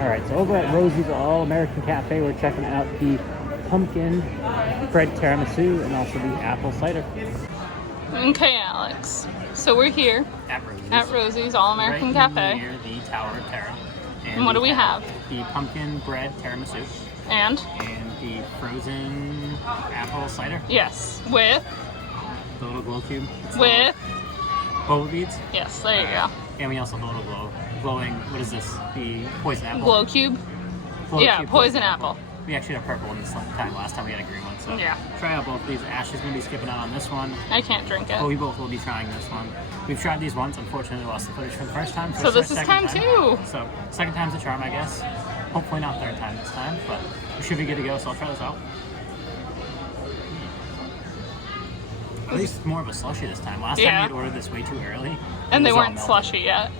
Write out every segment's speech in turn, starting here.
All right, so over at Rosie's All-American Cafe, we're checking out the pumpkin bread tiramisu and also the apple cider. Okay, Alex. So we're here at Rosie's All-American Cafe. Near the Tower of Terror. And what do we have? The pumpkin bread tiramisu. And the frozen apple cider. Yes, with The little glow cube. with boba beads. yes, there you go. And we also have a little glowing. What is this? The poison apple. Glow cube. Yeah, cube, poison apple. We actually had a purple one this time. Last time we had a green one. So Yeah. try out both of these. Ashley's gonna be skipping out on this one. I can't drink it. But we both will be trying this one. We've tried these once. Unfortunately, we lost the footage for the first time. So this is time too. So second time's a charm, I guess. Hopefully not third time this time, but we should be good to go. So I'll try this out. At least more of a slushy this time. Last time we ordered this way too early. And they weren't slushy yet.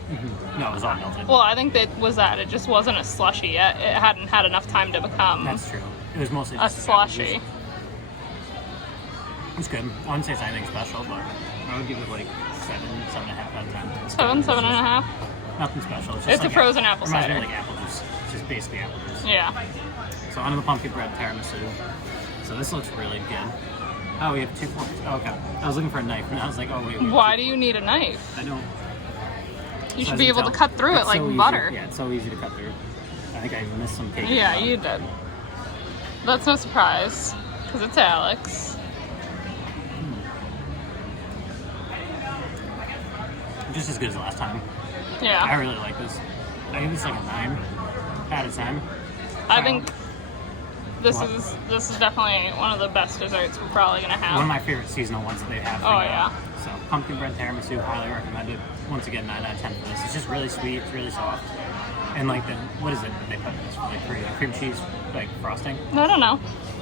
No, it was all melted. Well, I think that was that. It just wasn't a slushy yet. It hadn't had enough time to become That's true. It was mostly a just slushy. It's good. I wouldn't say it's anything special, but I would give it like 7.5 out of 10. It's 7.5. Nothing special. It's, It's like a frozen apple reminds cider. me of like apple juice. It's just basically apple juice. Yeah. So onto the pumpkin bread tiramisu. So this looks really good. Oh, we have 2 forks. Oh, okay. I was looking for a knife, and I was like, oh wait. Why do you need a knife? I don't. You should be able to cut through it like butter. Yeah, it's so easy to cut through. I think I missed some cake. Yeah, you did. That's no surprise, because it's Alex. Just as good as last time. I Yeah. really like this. I give this like a 9 out of 10. I think this is definitely one of the best desserts we're probably gonna have. One of my favorite seasonal ones that they have. Oh, yeah. So pumpkin bread tiramisu, highly recommended. Once again, 9 out of 10 for this. It's just really sweet. It's really soft. And like the what is it that they put in this? Like cream cheese, like frosting, I don't know.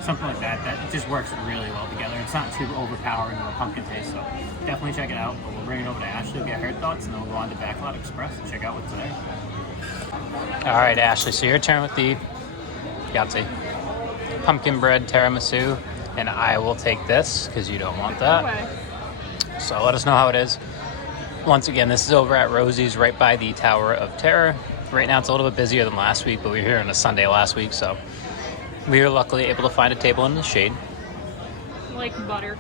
something like that. That just works really well together. It's not too overpowering of a pumpkin taste. So definitely check it out. But we'll bring it over to Ashley, get her thoughts, and then we'll go on to Backlot Express and check out what's there. All right, Ashley. So your turn with the Gyatsy pumpkin bread tiramisu, and I will take this because you don't want that. Okay. So let us know how it is. Once again, this is over at Rosie's right by the Tower of Terror. Right now it's a little bit busier than last week, but we were here on a Sunday last week, so we were luckily able to find a table in the shade. Like butter.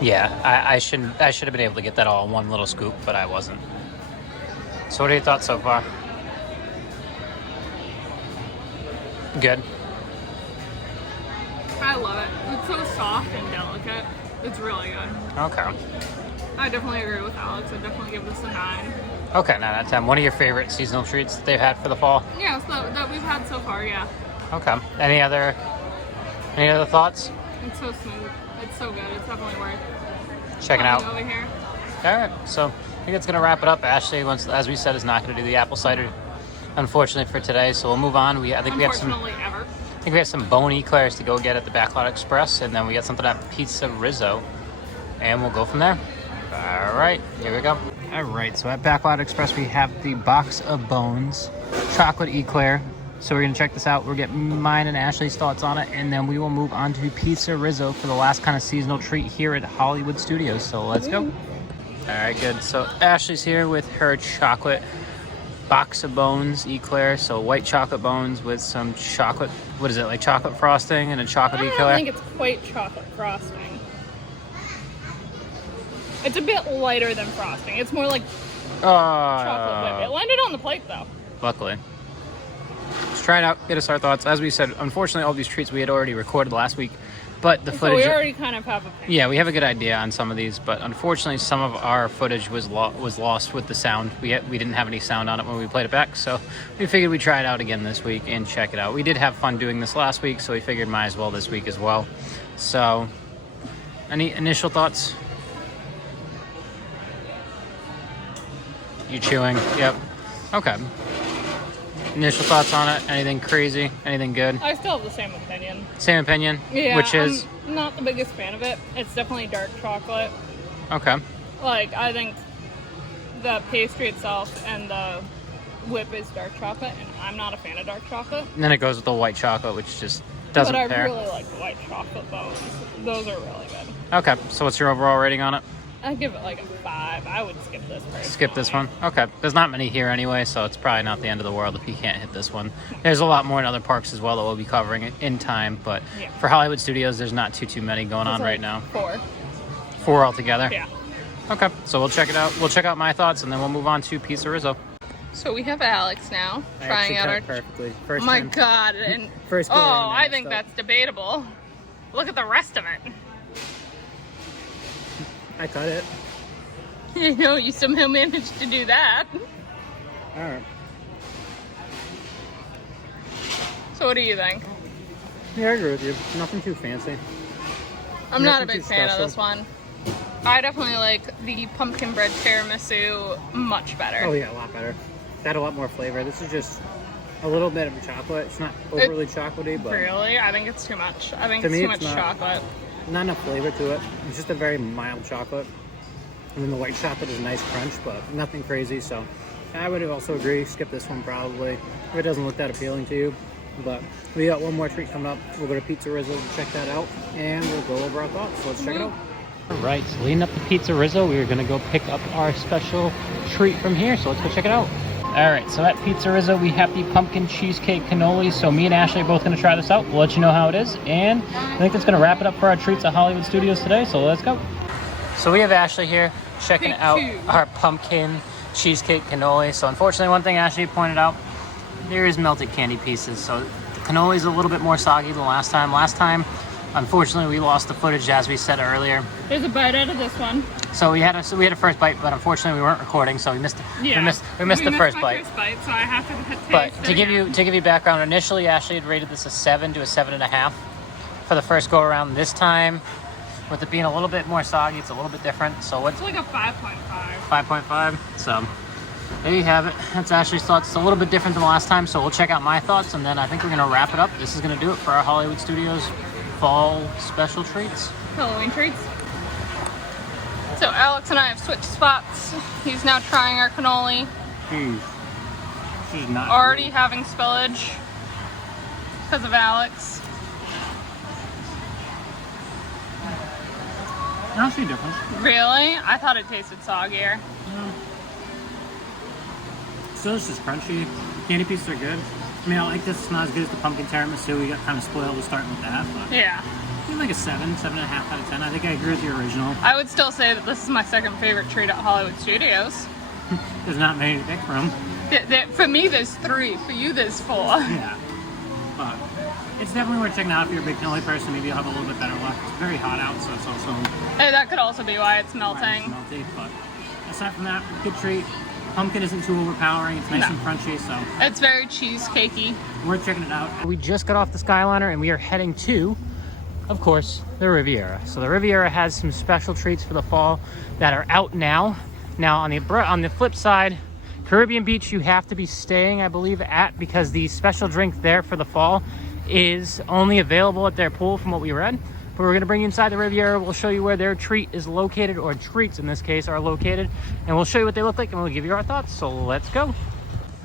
Yeah, I should have been able to get that all in one little scoop, but I wasn't. So what are your thoughts so far? Good. I love it. It's so soft and delicate. It's really good. Okay. I definitely agree with Alex. I definitely give this a 9. Okay, 9 out of 10. One of your favorite seasonal treats that they've had for the fall? Yeah, so that we've had so far, yeah. Okay. Any other thoughts? It's so smooth. It's so good. It's definitely worth Checking out. over here. All right, so I think it's going to wrap it up. Ashley, as we said, is not going to do the apple cider, unfortunately, for today. So we'll move on. I think we have some bone eclairs to go get at the Backlot Express, and then we got something at PizzeRizzo, and we'll go from there. All right, here we go. All right, so at Backlot Express, we have the box of bones, chocolate eclair. So we're going to check this out. We'll get mine and Ashley's thoughts on it, and then we will move on to PizzeRizzo for the last kind of seasonal treat here at Hollywood Studios. So let's go. All right, good. So Ashley's here with her chocolate box of bones eclair. So white chocolate bones with some chocolate, what is it, like chocolate frosting and a chocolate eclair? I don't think it's quite chocolate frosting. It's a bit lighter than frosting. It's more like chocolate whip. It landed on the plate though. Luckily. Let's try it out, get us our thoughts. As we said, unfortunately, all these treats we had already recorded last week, but the footage... So we already kind of have a opinion. Yeah, we have a good idea on some of these, but unfortunately, some of our footage was lost with the sound. We didn't have any sound on it when we played it back, so we figured we'd try it out again this week and check it out. We did have fun doing this last week, so we figured might as well this week as well. So, any initial thoughts? You chewing? Yep. Okay. Initial thoughts on it? Anything crazy? Anything good? I still have the same opinion. Same opinion? Yeah, which is? I'm not the biggest fan of it. It's definitely dark chocolate. Okay. Like, I think the pastry itself and the whip is dark chocolate, and I'm not a fan of dark chocolate. And then it goes with the white chocolate, which just doesn't pair. But I really like the white chocolate bones. Those are really good. Okay, so what's your overall rating on it? I'd give it like a 5. I would skip this personally. Skip this one? Okay. There's not many here anyway, so it's probably not the end of the world if you can't hit this one. There's a lot more in other parks as well that we'll be covering in time, but Yeah. for Hollywood Studios, there's not too many going on right now. 4. 4 altogether? Yeah. Okay, so we'll check it out. We'll check out my thoughts, and then we'll move on to PizzeRizzo. So we have Alex now trying out our. perfectly. Oh First my time. God! And First. oh, I think that's debatable. Look at the rest of it. I cut it. You know, you somehow managed to do that. All right. So what do you think? Yeah, I agree with you. Nothing too fancy. I'm not a Nothing big too fan of special. this one. I definitely like the pumpkin bread tiramisu much better. Oh yeah, a lot better. That had a lot more flavor. This is just a little bit of chocolate. It's not overly chocolatey, but Really? I think it's too much. I think To it's me, too it's much not. chocolate. not enough flavor to it. It's just a very mild chocolate. And then the white chocolate is a nice crunch, but nothing crazy. So I would also agree, skip this one probably if it doesn't look that appealing to you. But we got one more treat coming up. We'll go to PizzeRizzo to check that out, and we'll go over our thoughts. So let's check it out. All right, so leading up to PizzeRizzo, we're gonna go pick up our special treat from here. So let's go check it out. All right, so at PizzeRizzo, we have the pumpkin cheesecake cannoli. So me and Ashley are both gonna try this out. We'll let you know how it is, and I think that's gonna wrap it up for our treats at Hollywood Studios today. So let's go. So we have Ashley here checking Take out two. our pumpkin cheesecake cannoli. So unfortunately, one thing Ashley pointed out, there is melted candy pieces. So the cannoli is a little bit more soggy than last time. Last time, unfortunately, we lost the footage as we said earlier. There's a bite out of this one. So we had a first bite, but unfortunately we weren't recording, so we missed Yeah. we missed the first my bite. First bite, so I have to taste But it to give you background, initially Ashley had rated this a 7 to a 7.5 for the first go around. This time, with it being a little bit more soggy, it's a little bit different. So what's It's like a 5.5. 5.5? So there you have it. That's Ashley's thoughts. It's a little bit different than the last time, so we'll check out my thoughts, and then I think we're gonna wrap it up. This is gonna do it for our Hollywood Studios fall special treats. Halloween treats. So Alex and I have switched spots. He's now trying our cannoli. She's not Already having spillage because of Alex. I don't see a difference. Really? I thought it tasted soggier. Still, it's just crunchy. Candy pieces are good. I mean, I like this. It's not as good as the pumpkin tiramisu. We got kind of spoiled with starting with that, but Yeah. I think like a 7, 7.5 out of 10. I think I agree with the original. I would still say that this is my second favorite treat at Hollywood Studios. There's not many to pick from. For me, there's 3. For you, there's 4. Yeah. But it's definitely worth checking out if you're a big cannoli person. Maybe you'll have a little bit better luck. It's very hot out, so it's also Hey, that could also be why it's why melting. it's melty. But aside from that, good treat. Pumpkin isn't too overpowering. It's nice No. and crunchy, so It's very cheesecakey. worth checking it out. We just got off the Skyliner and we are heading to, of course, the Riviera. So the Riviera has some special treats for the fall that are out now. Now on the flip side, Caribbean Beach you have to be staying, I believe, at, because the special drink there for the fall is only available at their pool from what we read. But we're gonna bring you inside the Riviera. We'll show you where their treat is located, or treats in this case are located, and we'll show you what they look like and we'll give you our thoughts. So let's go.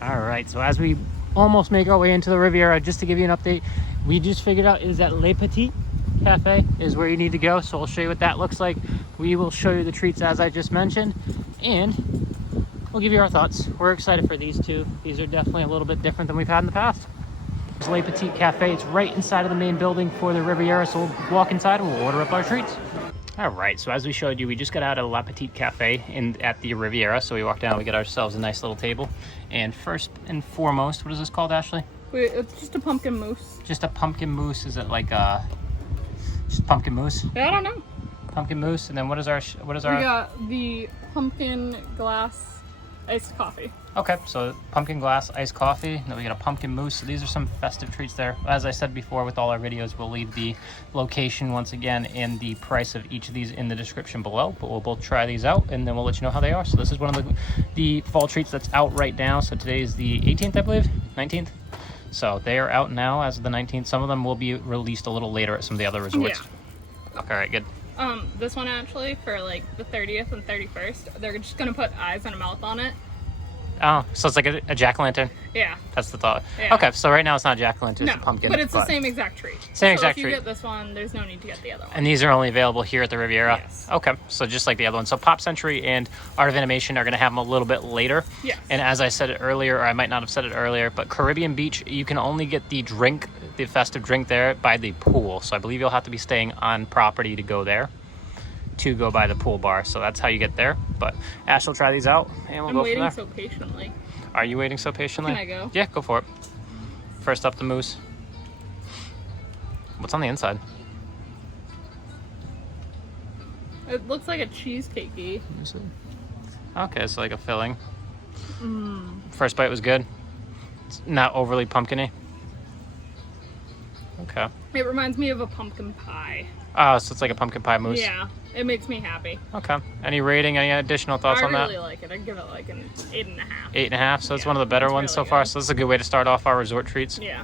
All right, so as we almost make our way into the Riviera, just to give you an update, we just figured out is that Petite Cafe is where you need to go. So we'll show you what that looks like. We will show you the treats as I just mentioned, and we'll give you our thoughts. We're excited for these two. These are definitely a little bit different than we've had in the past. There's Petite Cafe. It's right inside of the main building for the Riviera, so we'll walk inside and we'll order up our treats. All right, so as we showed you, we just got out of La Petite Cafe at the Riviera. So we walked down, we got ourselves a nice little table. And first and foremost, what is this called, Ashley? Wait, it's just a pumpkin mousse. Just a pumpkin mousse. Is it like just pumpkin mousse? I don't know. Pumpkin mousse, and then what is our? We got the pumpkin glass iced coffee. Okay, so pumpkin glass iced coffee, and then we got a pumpkin mousse. So these are some festive treats there. As I said before, with all our videos, we'll leave the location once again and the price of each of these in the description below. But we'll both try these out, and then we'll let you know how they are. So this is one of the fall treats that's out right now. So today is the 18th, I believe, 19th. So they are out now as of the 19th. Some of them will be released a little later at some of the other resorts. Yeah. Okay, all right, good. This one actually, for like the 30th and 31st, they're just gonna put eyes and a mouth on it. Oh, so it's like a jack-o'-lantern? Yeah. That's the thought. Yeah. Okay, so right now it's not jack-o'-lantern, it's a pumpkin. But it's the same exact treat. Same exact treat. treat. If you get this one, there's no need to get the other one. And these are only available here at the Riviera? Yes. Okay, so just like the other one. So Pop Century and Art of Animation are going to have them a little bit later. Yes. And as I said it earlier, or I might not have said it earlier, but Caribbean Beach, you can only get the festive drink there by the pool. So I believe you'll have to be staying on property to go there, to go by the pool bar. So that's how you get there. But Ash will try these out, and we'll go from there. I'm waiting so patiently. Are you waiting so patiently? Can I go? Yeah, go for it. First up, the mousse. What's on the inside? It looks like a cheesecakey. Okay, so like a filling. First bite was good. It's not overly pumpkin-y. Okay. It reminds me of a pumpkin pie. Oh, so it's like a pumpkin pie mousse. Yeah, it makes me happy. Okay. Any rating? Any additional thoughts on that? I really like it. I'd give it like an 8.5. 8.5. So it's one of the better it's ones really so far. good. So this is a good way to start off our resort treats. Yeah.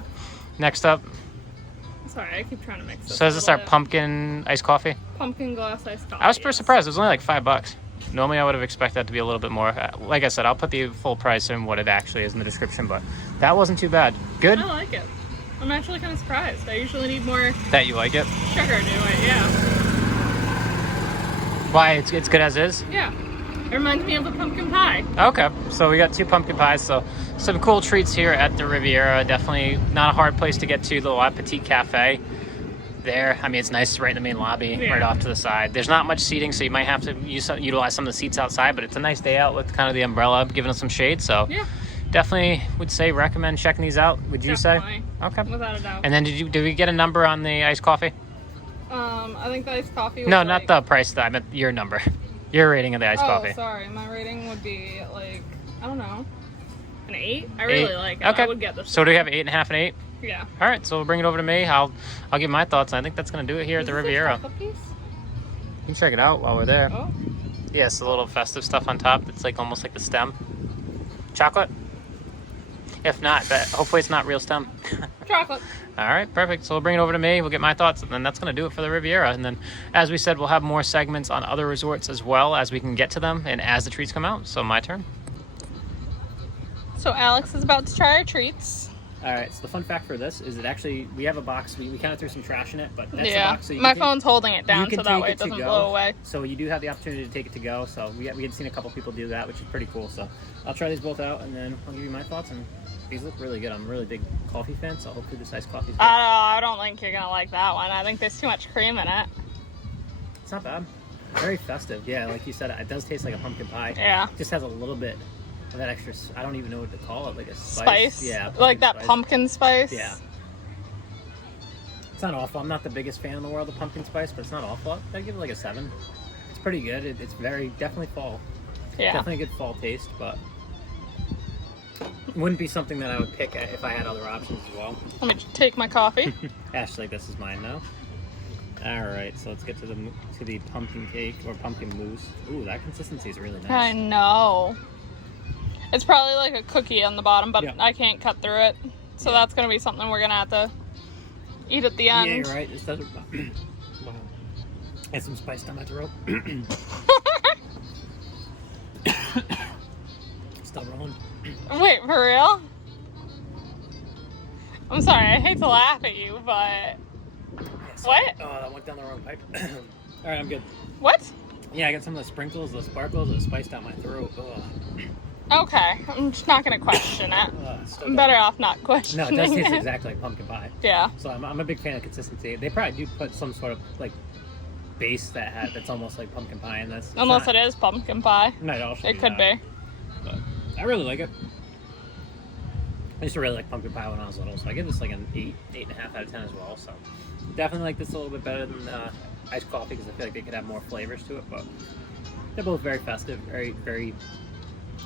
Next up. Sorry, I keep trying to mix this. So is this our pumpkin iced coffee? Pumpkin glass iced coffee. I was pretty surprised. It was only like $5. Normally I would have expected that to be a little bit more. Like I said, I'll put the full price and what it actually is in the description, but that wasn't too bad. Good? I like it. I'm actually kind of surprised. I usually need more That you like it? sugar to it, yeah. Why? It's good as is? Yeah. It reminds me of a pumpkin pie. Okay, so we got 2 pumpkin pies. So some cool treats here at the Riviera. Definitely not a hard place to get to. The Petite Cafe there. I mean, it's nice right in the main lobby, right off to the side. There's not much seating, so you might have to utilize some of the seats outside, but it's a nice day out with kind of the umbrella giving us some shade. So yeah. Definitely would say recommend checking these out. Would you Definitely. say? Okay. Without a doubt. And then did we get a number on the iced coffee? I think the iced coffee was No, not the price. I meant your number. Your rating of the iced coffee. Oh, sorry. My rating would be like, I don't know, an 8. I really like it. Okay. I would get this. So do we have 8.5 and 8? Yeah. All right, so we'll bring it over to me. I'll give my thoughts. I think that's going to do it here at the Riviera. Is this a chocolate piece? You can check it out while we're there. Oh. Yes, a little festive stuff on top. It's like almost like the stem. Chocolate? If not, hopefully it's not real stem. Chocolate. All right, perfect. So we'll bring it over to me. We'll get my thoughts, and then that's going to do it for the Riviera. And then, as we said, we'll have more segments on other resorts as well as we can get to them and as the treats come out. So my turn. So Alex is about to try our treats. All right, so the fun fact for this is that actually we have a box. We kind of threw some trash in it, but that's Yeah. the box. So My phone's holding it down so that take way it to doesn't go. blow away. So you do have the opportunity to take it to go. So we had seen a couple people do that, which is pretty cool. So I'll try these both out, and then I'll give you my thoughts. And these look really good. I'm a really big coffee fan, so hopefully this iced coffee is good. I don't think you're gonna like that one. I think there's too much cream in it. It's not bad. Very festive. Yeah, like you said, it does taste like a pumpkin pie. Yeah. It just has a little bit of that extra, I don't even know what to call it, like a spice. Yeah. Like that spice. pumpkin spice. Yeah. It's not awful. I'm not the biggest fan in the world of pumpkin spice, but it's not awful. I'd give it like a 7. It's pretty good. It's definitely fall. Yeah. Definitely a good fall taste, but it wouldn't be something that I would pick if I had other options as well. Let me take my coffee. Ashley, this is mine now. All right, so let's get to the pumpkin cake or pumpkin mousse. Ooh, that consistency is really nice. I know. It's probably like a cookie on the bottom, but Yeah. I can't cut through it. So that's going to be something we're going to have to eat at the end. Yeah, you're right. This doesn't. Wow. Add some spice down my throat. Still rolling. Wait, for real? I'm sorry, I hate to laugh at you, but... Yes. What? Oh, that went down the wrong pipe. All right, I'm good. What? Yeah, I got some of the sprinkles, the sparkles, the spice down my throat. Ugh. Okay, I'm just not going to question it. Still I'm good. better off not No, questioning it does taste exactly like pumpkin pie. Yeah. So I'm a big fan of consistency. They probably do put some sort of like base that's almost like pumpkin pie in this. Unless it is pumpkin pie. No, it also It could be. But I really like it. I used to really like pumpkin pie when I was little, so I give this like an 8.5 out of 10 as well. So definitely like this a little bit better than iced coffee because I feel like they could have more flavors to it. But they're both very festive, very, very,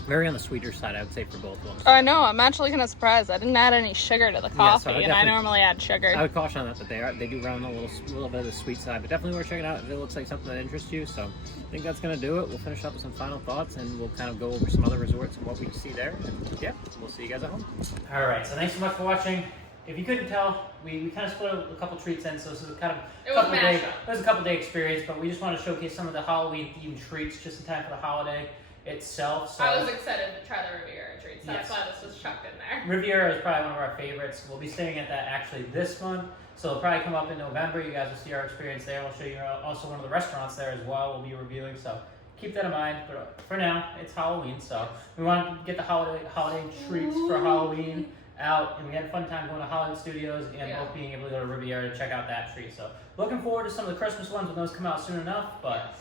very on the sweeter side, I would say, for both of them. I know, I'm actually kind of surprised. I didn't add any sugar to the coffee, so I and I normally add sugar. I would caution on that they do run a little bit of the sweet side, but definitely worth checking out if it looks like something that interests you. So I think that's going to do it. We'll finish up with some final thoughts, and we'll kind of go over some other resorts and what we see there. And yeah, we'll see you guys at home. All right, so thanks so much for watching. If you couldn't tell, we kind of split a couple treats in, so this is a kind of it was a couple day experience, but we just want to showcase some of the Halloween themed treats just in time for the holiday. itself. So I was excited to try the Riviera treats. That's Yes. why this was chucked in there. Riviera is probably one of our favorites. We'll be staying at that actually this month. So it'll probably come up in November. You guys will see our experience there. We'll show you also one of the restaurants there as well we'll be reviewing. So keep that in mind. But for now, it's Halloween. So we want to get the holiday treats for Halloween out. And we had a fun time going to Hollywood Studios and both being able to go to Riviera to check out that treat. So looking forward to some of the Christmas ones when those come out soon enough. But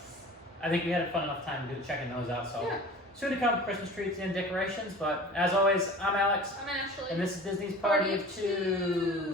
I think we had a fun enough time checking those out. So soon to come Christmas treats and decorations. But as always, I'm Alex. I'm Ashley. And this is Disney's Party of Two.